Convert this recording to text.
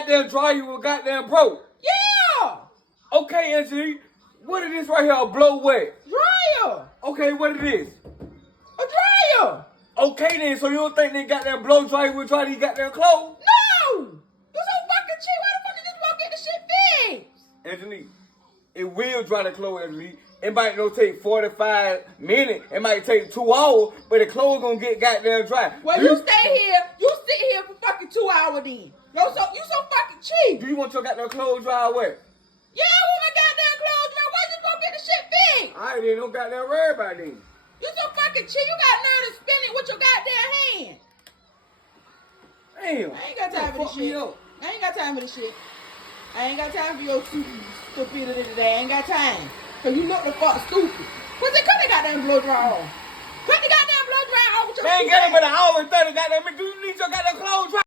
goddamn dryer was goddamn broke. Yeah. Okay, Angelique, what is this right here? A blow wet. Dryer. Okay, what it is? A dryer. Okay then, so you don't think they goddamn blow dryer will dry these goddamn clothes? No. You so fucking cheap. Why the fuck you just won't get the shit fixed? Angelique, it will dry the clothes, Angelique. It might not take 45 minutes. It might take 2 hours, but the clothes gonna get goddamn dry. Well, you stay here. You sit here for fucking 2 hours then. You so fucking cheap. Do you want your goddamn clothes dry or what? Yeah, I want my goddamn clothes dry. Why you just gonna get the shit fixed? I ain't no goddamn worry about this. You so fucking cheap. You got nerve to spin it with your goddamn hand. Damn. I ain't got time for this shit. I ain't got time for this shit. I ain't got time for your stupidity today. I ain't got time. Cause you look the fuck stupid. What's it? Cut the goddamn blow dry off. Cut the goddamn blow dry off with your Man, stupid get it ass. for the hour and 30 goddamn minutes. Do you need your goddamn clothes dry?